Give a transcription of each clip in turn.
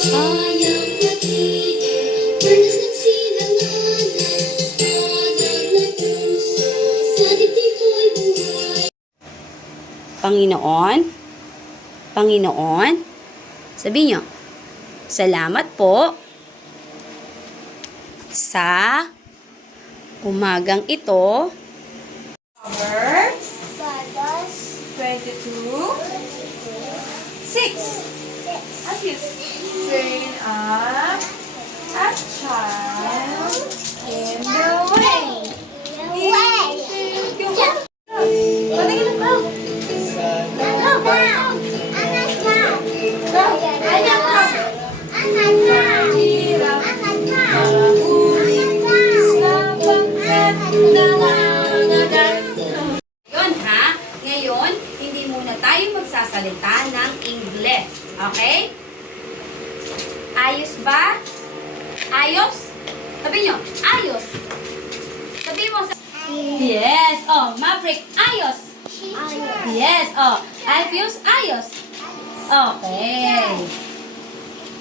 Sayang pag-ibig, perlas ng silanganan, hanap ng puso, sa dibdib ko'y buhay. Panginoon, Panginoon, sabihin nyo, salamat po sa umagang ito. Proverbs 22, 6. As you train up a child in the way. Patingin na go. Hirap sa pagkat nangangagat. Ngayon ha, ngayon, hindi muna tayo magsasalita ng English. Okay? Ayos ba? Ayos? Sabi nyo, ayos. Sabi mo sa... Yes. Oh, Maverick, ayos. Yes. Oh, Alpius, ayos. Okay.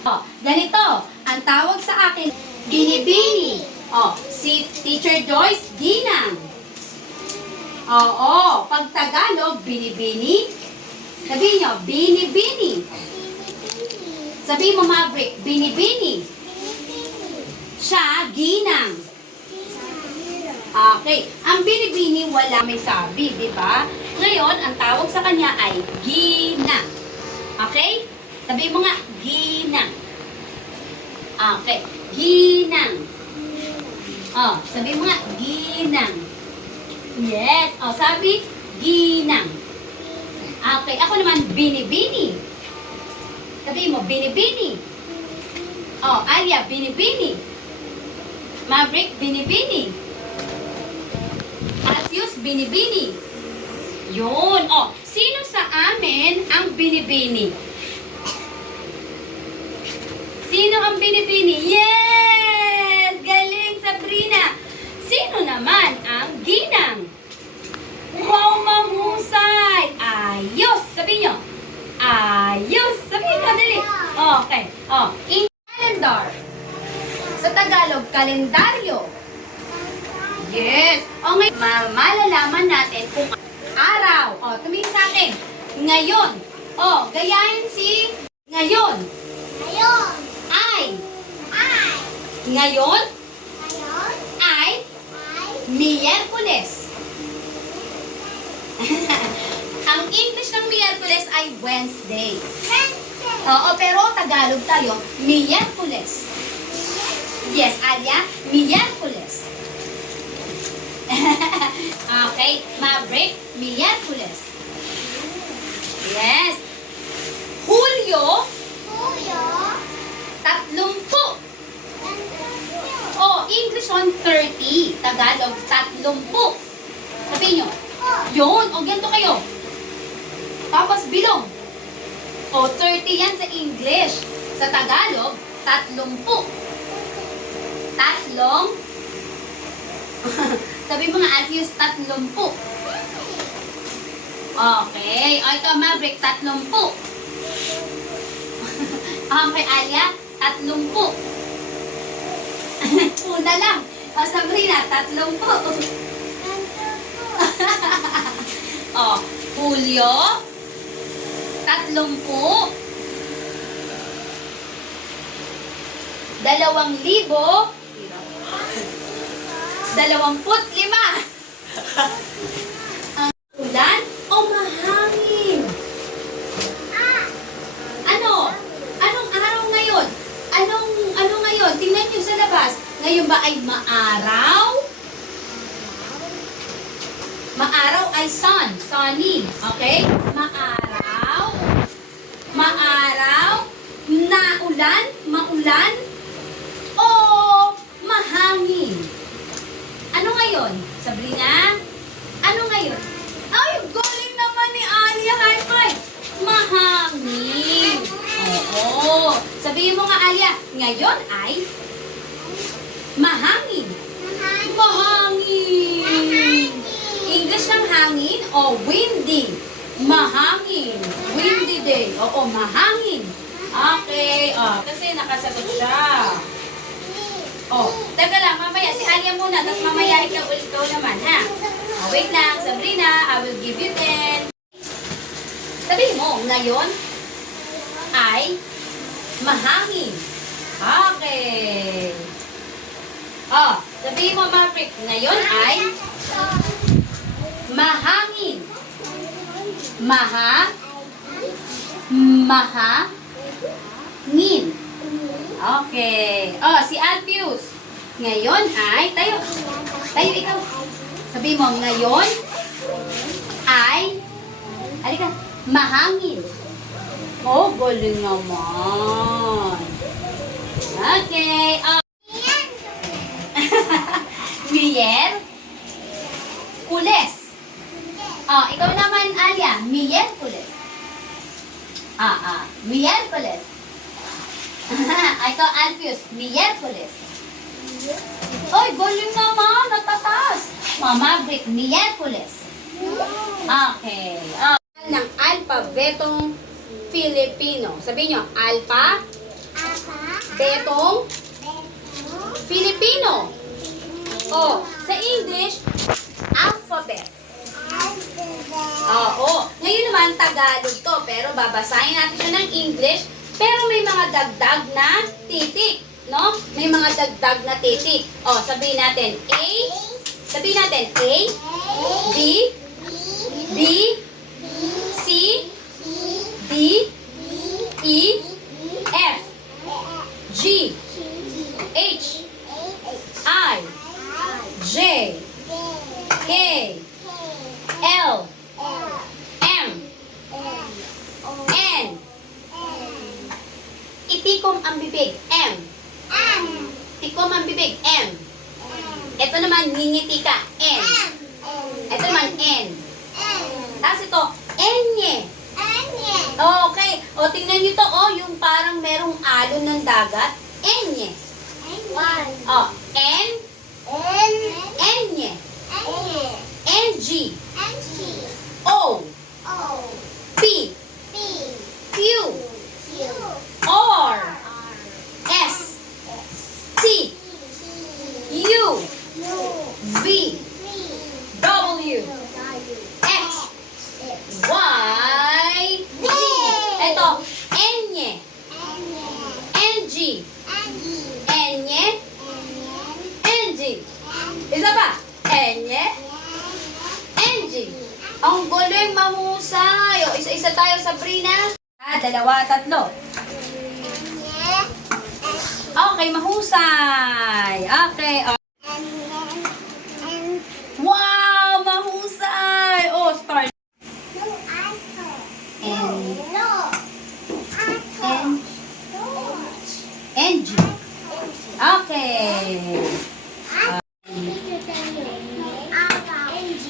Oh, ganito. Ang tawag sa akin, binibini. Oh, si Teacher Joyce, ginang. Oo, pag Tagalog, binibini. Sabihin nyo, binibini. Sabihin mo, Maverick, binibini. Siya, ginang. Okay. Ang binibini, wala may sabi, di ba? Ngayon, ang tawag sa kanya ay ginang. Okay? Sabihin mo nga, ginang. Okay. Ginang. Oh, sabihin mo nga, ginang. Yes. Oh, sabi, ginang. Okay. Ako naman, binibini. Sabihin mo, binibini. Oh, Alia, binibini. Maverick, binibini. Atius, binibini. Yun. Oh, sino sa amin ang binibini? Sino ang binibini? Yes! Galing, Sabrina. Sino naman ang ginang? Wow, mahusay! Ayos! Sabihin nyo. Ayos! Sabihin nyo, dali. Okay. Oh, in calendar. Sa Tagalog, kalendaryo. Yes. O ngayon, malalaman natin kung araw. O, tumingin sa akin. Ngayon. O, gayahin si ngayon. Ay. Ngayon ay Miyerkules. Ang English ng Miyerkules ay Wednesday. Oo, pero Tagalog tayo, Miyerkules. Yes, Alia, Miyerkules. Okay, Maverick, Miyerkules. Yes. Hulyo, 30. Oh, English on 30. Tagalog, 30. Sabihin nyo. Yun. O, ganito kayo. Tapos, bilong. O, 30 yan sa English. Sa Tagalog, 30. Tatlong. Sabi mo nga, Alfius, 30. Okay. O, ito, Maverick, 30. Okay, Alia, 30. Una lang. O, Sabrina, 30. O, Julio, 30. 2,000. 25. Ang ulan o mahangin? Ano? Anong araw ngayon? Ano ngayon? Tingnan nyo sa labas. Ngayon ba ay maaraw? Maaraw ay sun. Sunny. Okay? Maaraw. Maaraw. Naulan. Maulan. O mahangin. Ano ngayon? Sabrina? Ano ngayon? Ay, galing naman ni Alia. High five. Mahangin. Oo. Sabihin mo nga, Alia, ngayon ay mahangin. Mahangin. English ng hangin o windy. Mahangin. Windy day. Oo, mahangin. Okay, kasi nakasagot siya. Teka lang, mamaya, si Alia muna, tapos mamaya ikaw naman, ha? Wait lang, Sabrina, I will give you 10. Sabihin mo, ngayon ay mahangin. Okay. Sabihin mo, Maverick, ngayon ay mahangin. Mahangin. Okay. Si Alpius. Ngayon ay, tayo ikaw. Sabihin mo, ngayon ay, halika, mahangin. Galing naman. Okay. Mier. Kules. Ikaw naman, Alia. Miyerkules. Miyerkules. Ikaw, Alpius. Miyerkules. Oy, galing naman. Natatas. Maverick. Miyerkules. Okay. Ng alpabetong Filipino. Sabihin nyo, alpha, betong, Filipino. Sa English, alphabet. Ngayon naman, Tagalog to. Pero babasahin natin siya ng English. Pero may mga dagdag na titik. No? May mga dagdag na titik. Sabihin natin A. Sabihin natin A, B, B, C, D, E, F, G, H, I, J, K, L, M, N. Itikom ang bibig. M. Tikom ang bibig. M. Ito naman, ngingiti ka. N. Ito naman, N. Tapos ito, Enye. Okay. Tingnan nyo to. Yung parang merong alon ng dagat. Enye. N. Enye. NG. O. P. Q. R. S. T. U. V. W. X. Y. Z. Ito. Enye. NG. Enye. NG. Isa pa. Enye. NG. Ang galing, mahusay. Isa-isa tayo, Sabrina. Dalawa, tatlo. Okay, mahusay. Okay. Wow, mahusay. Start. NG. Okay.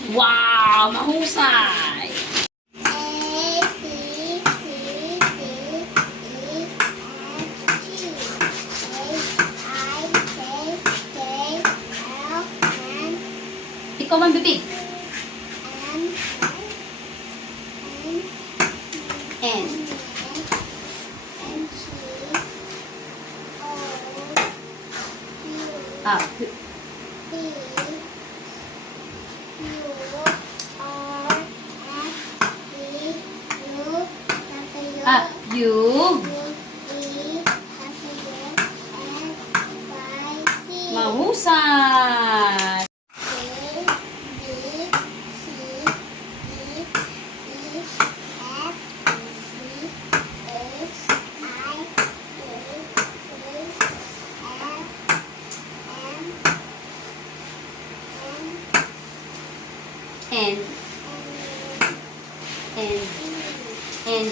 Wow, mahusay. Ikaw ang bibig. N. U. Mahusay. N.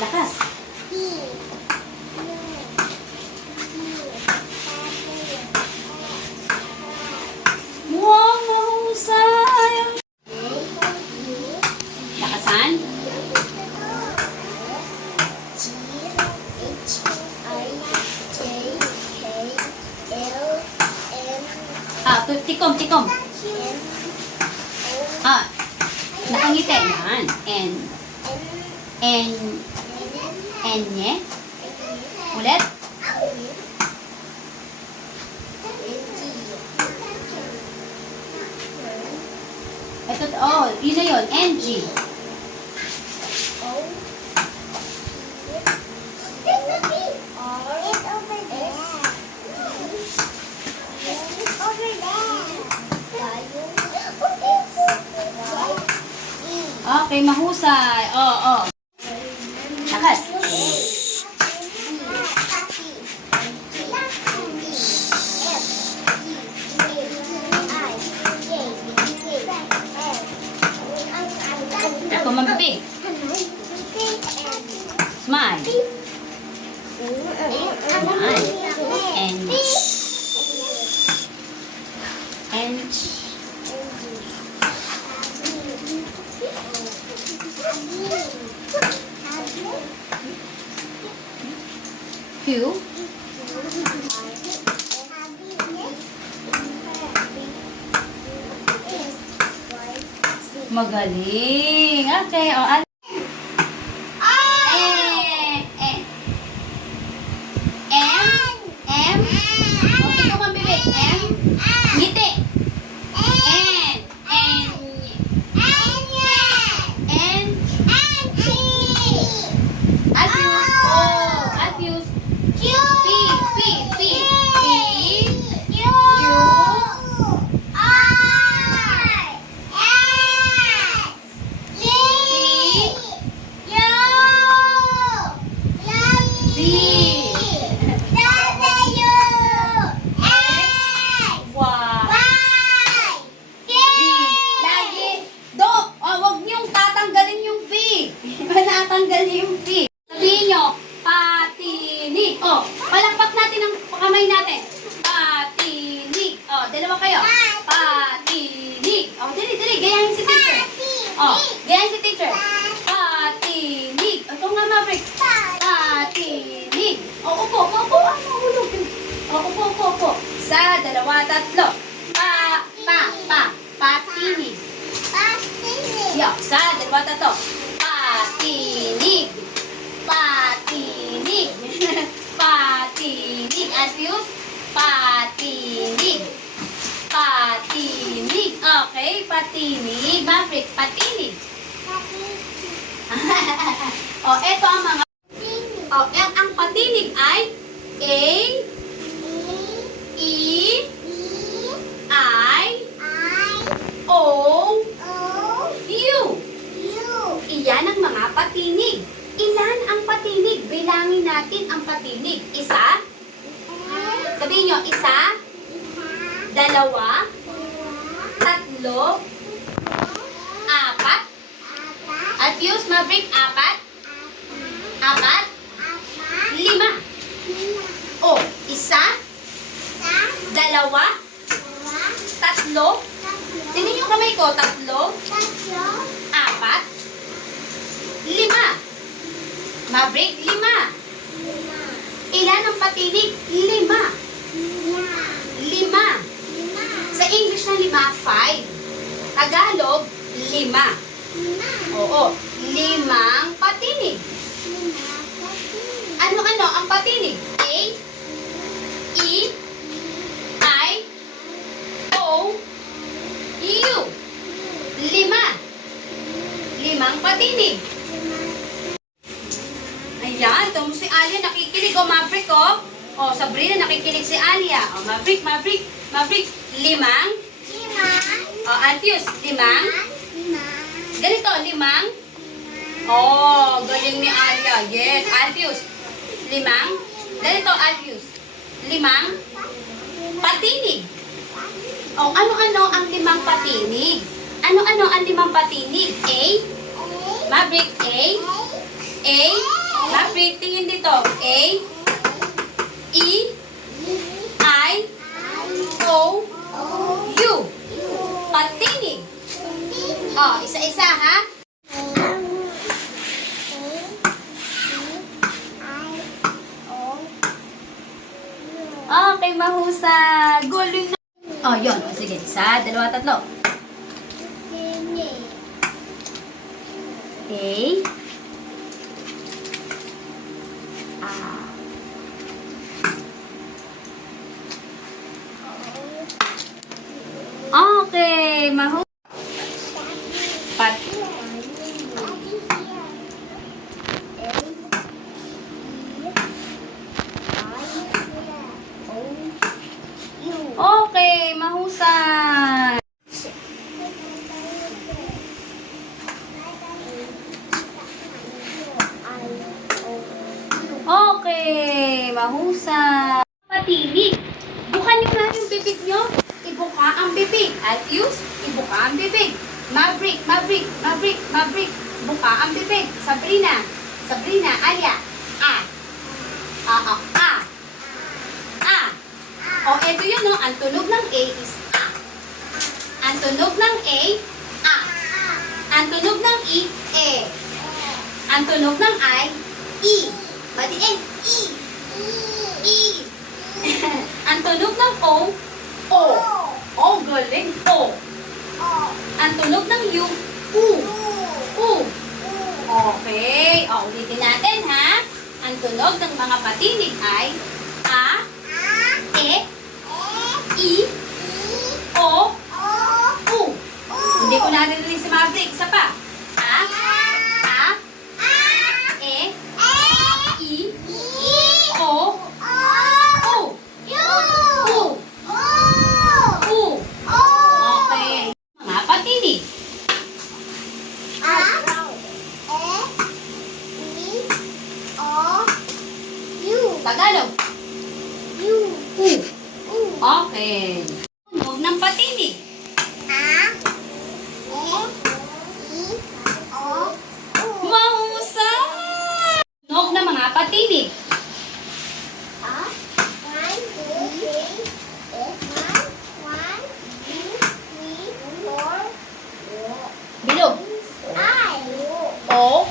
Lakas. Wow, mahusay. Lakasan. Tikom. Ah, nakangiti. Yan. Enye. Ulit. Ito, oh, yun na yun. NG. Okay, mahusay. Oh. Lakas. Ako magbibig. Smile. Yan. And Q. Magaling. Okay, oh, M. Okay, kung mabibig. M. Ngiti. N. Alfius. O. Alfius. P. V. Lagi. Wag niyong tatanggalin yung V. Natanggal yung V. Sabihin niyo, patinig. Oh, palakpak natin ang kamay natin. Patinig. Oh, dalawa kayo. Patinig. Oh, dali. Gayahin si teacher. Oh, gayahin si teacher. Patinig. Ito nga, Maverick. Patinig. Oh, upo. Mahulog. Oh, upo. Isa, dalawa, tatlo. Patinig. Yo, isa, dalawa, tatlo. Patinig. Patinig. Alfius. Patinig. Okay, patinig. Maverick, patinig. Oh, eto ang mga... Oh, ang patinig ay A, E, I, O, U. Iyan ang mga patinig. Ilan ang patinig? Bilangin natin ang patinig. Isa. Sabihin nyo, isa, dalawa, tatlo, apat. Alfius, Maverick, apat, lima. O, isa, dalawa, tatlo. Tingnan nyo kamay ko, tatlo, apat, lima. Maverick, lima. Ilan ang patinig? Lima. Sa English na lima, 5. Tagalog, lima. Oo, limang patinig. Ano ang patinig? A, E, I, O, U. Limang patinig. Ayan, ito mo si Alia nakikinig. O, Maverick, o. O, Sabrina nakikinig si Alia. O, Maverick. Limang. O, Alfius, limang. Ganito, limang. Oh, galing ni Alia. Yes, Alfius. Limang. Ganito, Alfius. Limang patinig. Oh, ano-ano ang limang patinig? Ano-ano ang limang patinig? A. Maverick, A. Maverick, tingin dito. A. E. I. O. U. Patinig. Oh, isa-isa ha. Okay, mahusay. Galing na. Oh, yun. O, sige. Isa, dalawa, tatlo. A. Ah. Okay, Pat. Okay, mahusay. Okay, mahusay. Patinig. Bukan nyo na yung bibig nyo. Ibuka ang bibig. Alfius, ibuka ang bibig. Maverick, Maverick, Maverick, Maverick. Buka ang bibig. Sabrina, Sabrina, Alia. A. A. A. O, eto yun, no? Ang tunog ng A is A. Ang tunog ng A, A. Ang tunog ng E, E. Ang tunog ng I, E. Batiin, E. E. Ang tunog ng O, O. O, galing, O. Ang tunog ng U, U. U. Okay. O, ulitin natin, ha? Ang tunog ng mga patinig ay A, E, I, O, U. Hindi ko naririnig si Maverick. Isa pa. A, E, I, O, U. U. Okay. Mga patinig. Tagalog. U. Okay. Tunog ng patinig. Mahusay! Tunog ng mga patinig. Bilog. O.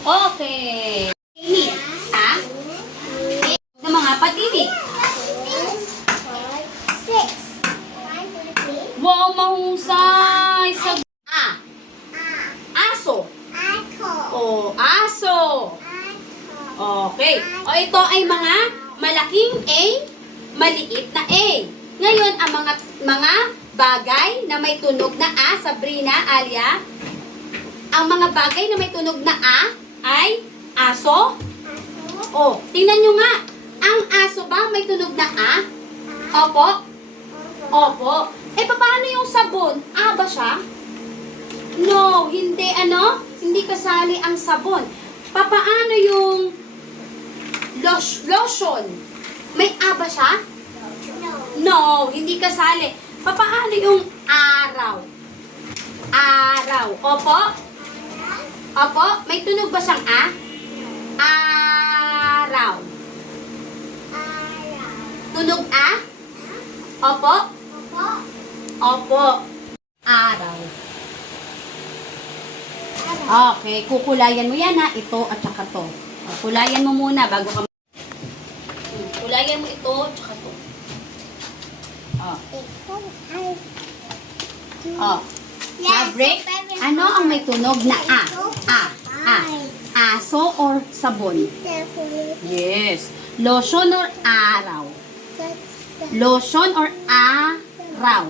Okay. Patinig. A. Tunog ng mga patinig. Wow, mahusay! Sa A. Aso. O, aso. Okay. O, ito ay mga malaking A, maliit na A. Ngayon, ang mga bagay na may tunog na A, Sabrina, Alia, ang mga bagay na may tunog na A ay aso. O, tingnan nyo nga. Ang aso ba may tunog na A? Opo. Opo. Eh, paano yung sabon? A ba siya? No, hindi ano? Hindi kasali ang sabon. Paano yung lotion? May A ba siya? No, hindi kasali. Paano yung araw? Araw. Opo? Opo? May tunog ba siyang A? Araw. Tunog A? Opo? Opo. Araw. Okay, kukulayan mo yan, ha. Ito at saka to. Kulayan mo muna bago ka... Kulayan mo ito at saka to. Maverick, ano ang may tunog na A? A. Aso or sabon? Yes. Lotion or araw? Lotion or araw?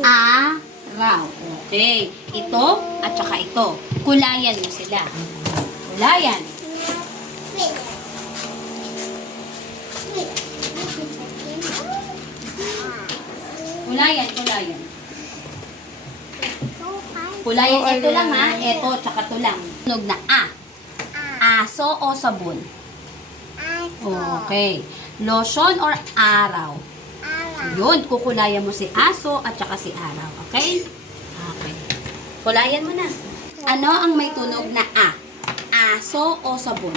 Araw. Okay. Ito at saka ito. Kulayan mo sila. Kulayan. Kulayan. Kulayan. Ito lang, ha. Ito tsaka ito lang. Tunog na A. Aso o sabon? Okay. Lotion or araw? Yun, kukulayan mo si aso at saka si araw. Okay? Okay. Kulayan mo na. Ano ang may tunog na A? Aso o sabon?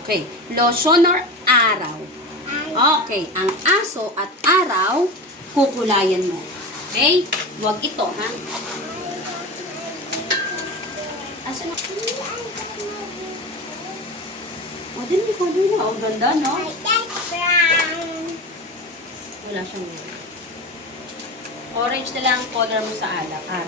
Okay. Lotion or araw? Okay. Ang aso at araw, kukulayan mo. Okay? Huwag ito, ha? Aso na? O, din may color na. O, ganda, no? Wala siyang yun. Orange na lang color mo sa araw, ha?